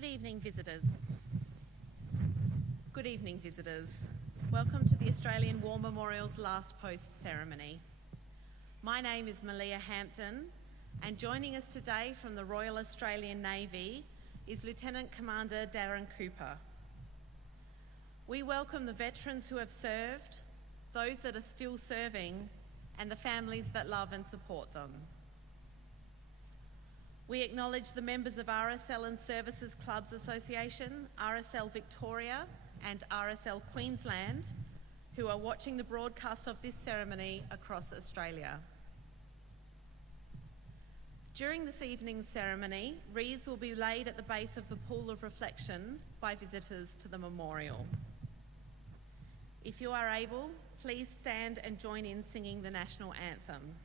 Good evening, visitors. Good evening, visitors. Welcome to the Australian War Memorial's last post ceremony. My name is Malia Hampton, and joining us today from the Royal Australian Navy is Lieutenant Commander Darren Cooper. We welcome the veterans who have served, those that are still serving, and the families that love and support them. We acknowledge the members of RSL and Services Clubs Association, RSL Victoria and RSL Queensland, who are watching the broadcast of this ceremony across Australia. During this evening's ceremony, wreaths will be laid at the base of the pool of reflection by visitors to the memorial. If you are able, please stand and join in singing the national anthem.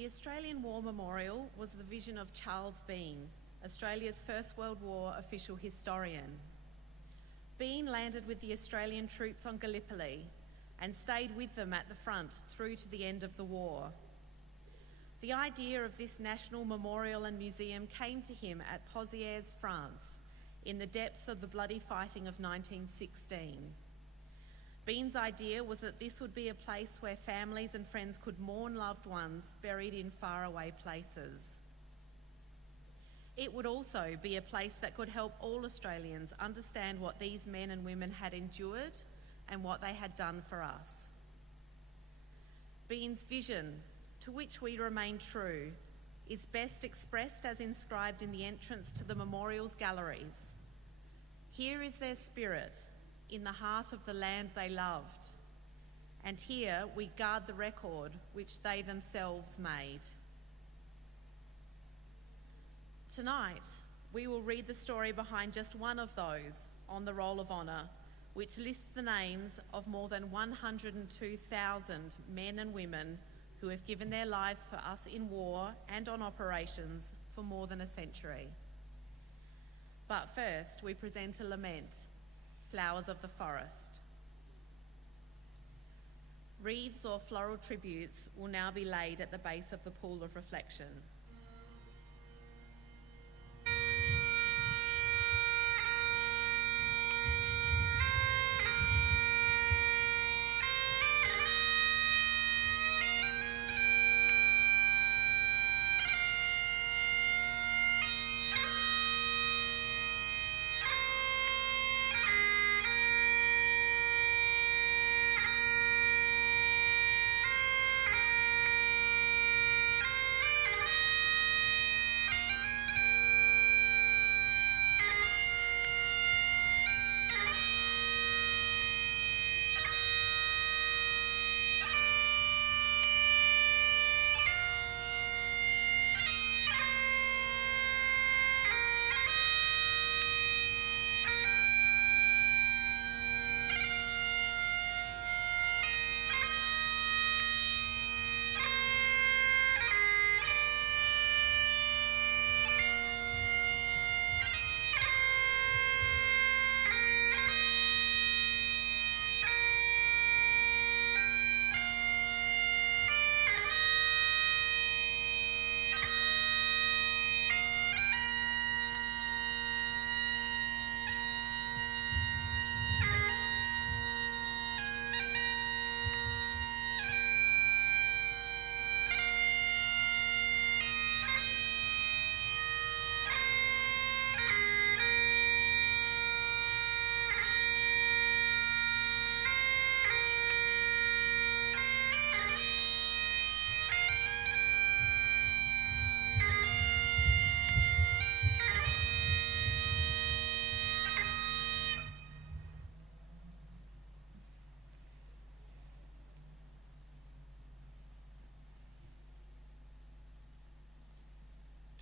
The Australian War Memorial was the vision of Charles Bean, Australia's First World War official historian. Bean landed with the Australian troops on Gallipoli and stayed with them at the front through to the end of the war. The idea of this national memorial and museum came to him at Pozières, France, in the depths of the bloody fighting of 1916. Bean's idea was that this would be a place where families and friends could mourn loved ones buried in faraway places. It would also be a place that could help all Australians understand what these men and women had endured and what they had done for us. Bean's vision, to which we remain true, is best expressed as inscribed in the entrance to the memorial's galleries. Here is their spirit, in the heart of the land they loved, and here we guard the record which they themselves made. Tonight, we will read the story behind just one of those on the Roll of Honour, which lists the names of more than 102,000 men and women who have given their lives for us in war and on operations for more than a century. But first, we present a lament, Flowers of the Forest. Wreaths or floral tributes will now be laid at the base of the pool of reflection.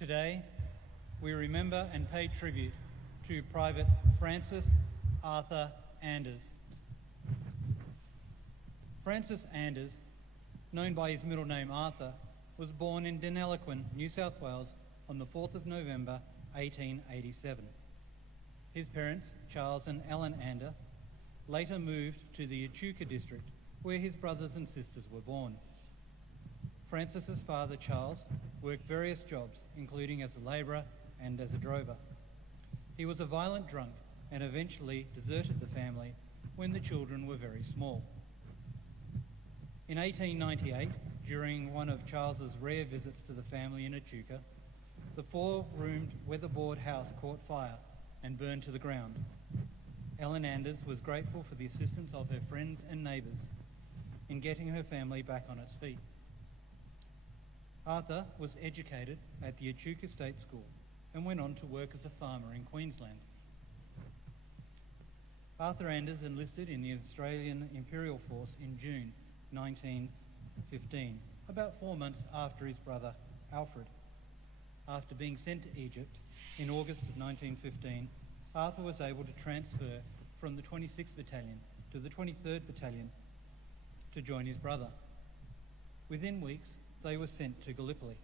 Today, we remember and pay tribute to Private Francis Arthur Anders. Francis Anders, known by his middle name Arthur, was born in Deniliquin, New South Wales on the 4th of November 1887. His parents, Charles and Ellen Anders, later moved to the Echuca district where his brothers and sisters were born. Francis's father, Charles, worked various jobs, including as a labourer and as a drover. He was a violent drunk and eventually deserted the family when the children were very small. In 1898, during one of Charles's rare visits to the family in Echuca, the four-roomed weatherboard house caught fire and burned to the ground. Ellen Anders was grateful for the assistance of her friends and neighbours in getting her family back on its feet. Arthur was educated at the Echuca State School and went on to work as a farmer in Queensland. Arthur Anders enlisted in the Australian Imperial Force in June 1915, about 4 months after his brother Alfred. After being sent to Egypt in August of 1915, Arthur was able to transfer from the 26th Battalion to the 23rd Battalion to join his brother. Within weeks, they were sent to Gallipoli.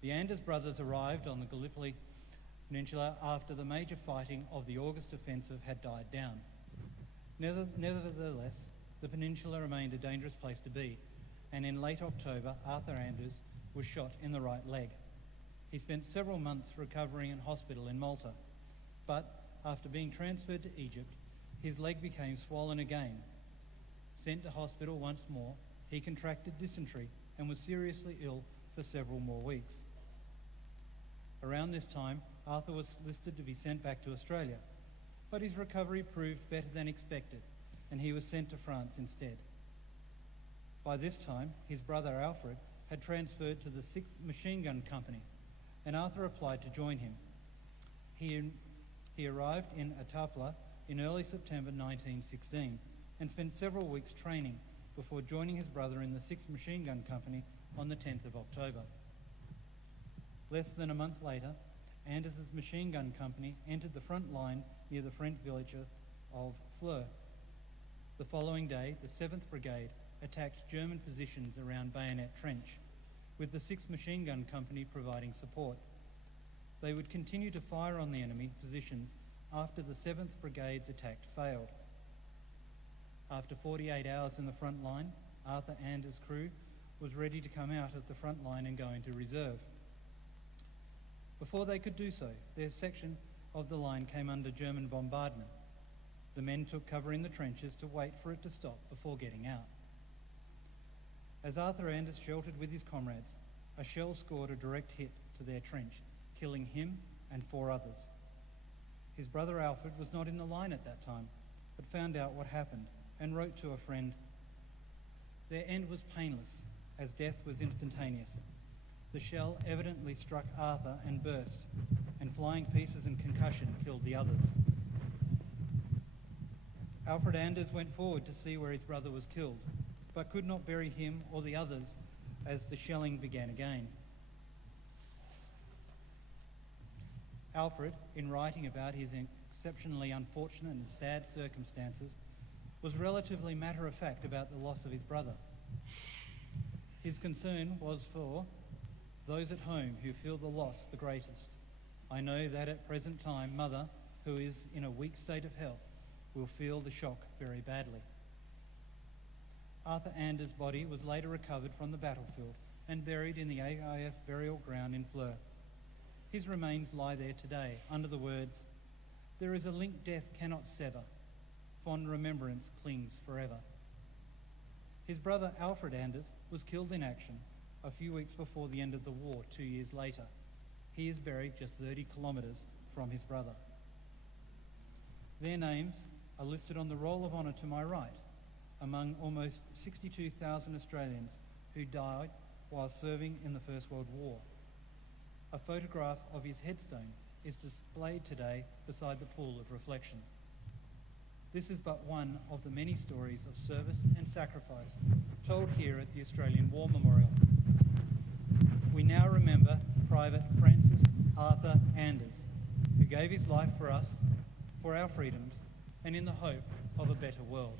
The Anders brothers arrived on the Gallipoli Peninsula after the major fighting of the August offensive had died down. Nevertheless, the peninsula remained a dangerous place to be, and in late October, Arthur Anders was shot in the right leg. He spent several months recovering in hospital in Malta, but after being transferred to Egypt, his leg became swollen again. Sent to hospital once more, he contracted dysentery and was seriously ill for several more weeks. Around this time, Arthur was listed to be sent back to Australia, but his recovery proved better than expected, and he was sent to France instead. By this time, his brother Alfred had transferred to the 6th Machine Gun Company, and Arthur applied to join him. He arrived in Atapla in early September 1916 and spent several weeks training before joining his brother in the 6th Machine Gun Company on the 10th of October. Less than a month later, Anders' machine gun company entered the front line near the French village of Fleur. The following day, the 7th Brigade attacked German positions around Bayonet Trench, with the 6th Machine Gun Company providing support. They would continue to fire on the enemy positions after the 7th Brigade's attack failed. After 48 hours in the front line, Arthur Anders' crew was ready to come out of the front line and go into reserve. Before they could do so, their section of the line came under German bombardment. The men took cover in the trenches to wait for it to stop before getting out. As Arthur Anders sheltered with his comrades, a shell scored a direct hit to their trench, killing him and 4 others. His brother Alfred was not in the line at that time, but found out what happened and wrote to a friend, "Their end was painless, as death was instantaneous. The shell evidently struck Arthur and burst, and flying pieces and concussion killed the others." Alfred Anders went forward to see where his brother was killed, but could not bury him or the others as the shelling began again. Alfred, in writing about his exceptionally unfortunate and sad circumstances, was relatively matter-of-fact about the loss of his brother. His concern was for those at home who feel the loss the greatest. I know that at present time, Mother, who is in a weak state of health, will feel the shock very badly. Arthur Anders' body was later recovered from the battlefield and buried in the AIF burial ground in Fleur. His remains lie there today under the words, "There is a link death cannot sever. Fond remembrance clings forever." His brother Alfred Anders was killed in action a few weeks before the end of the war 2 years later. He is buried just 30 kilometres from his brother. Their names are listed on the roll of honour to my right, among almost 62,000 Australians who died while serving in the First World War. A photograph of his headstone is displayed today beside the pool of reflection. This is but one of the many stories of service and sacrifice told here at the Australian War Memorial. we now remember Private Francis Arthur Anders, who gave his life for us, for our freedoms, and in the hope of a better world.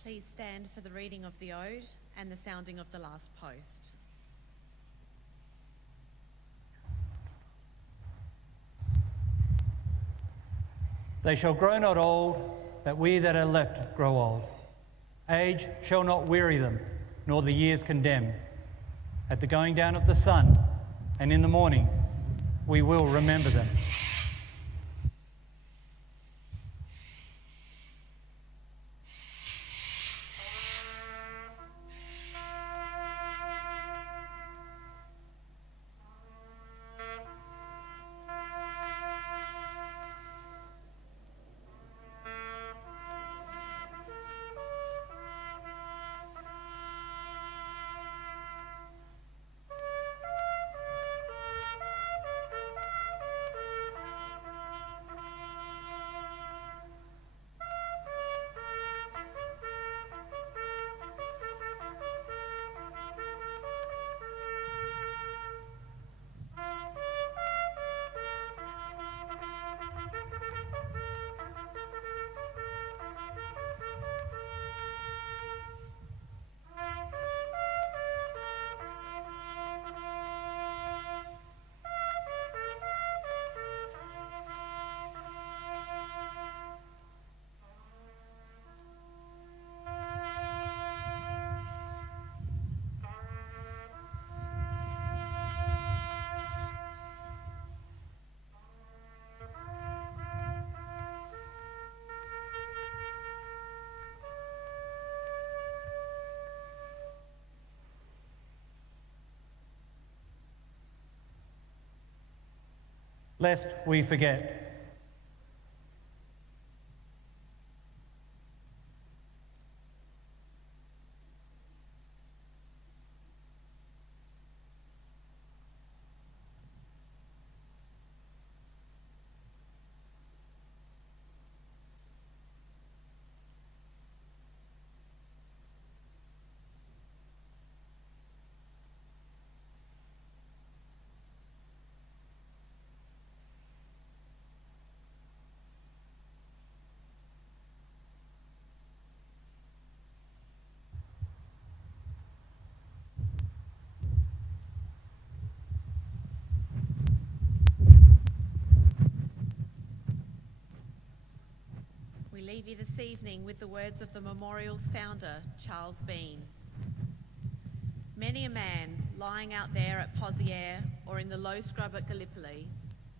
Please stand for the reading of the Ode and the sounding of the last post. They shall grow not old, that we that are left grow old. Age shall not weary them, nor the years condemn. At the going down of the sun, and in the morning, we will remember them. Lest we forget. We leave you this evening with the words of the memorial's founder, Charles Bean. Many a man lying out there at Pozières or in the low scrub at Gallipoli,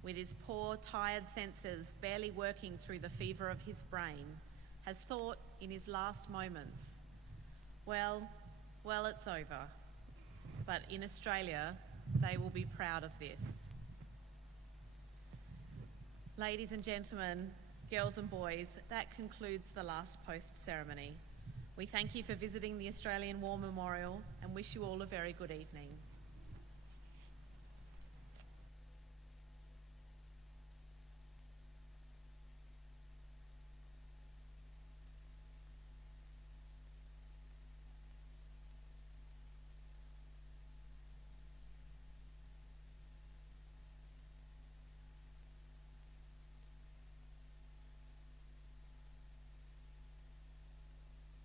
with his poor, tired senses barely working through the fever of his brain, has thought in his last moments, well, it's over. But in Australia, they will be proud of this. Ladies and gentlemen, girls and boys, that concludes the last post ceremony. We thank you for visiting the Australian War Memorial and wish you all a very good evening.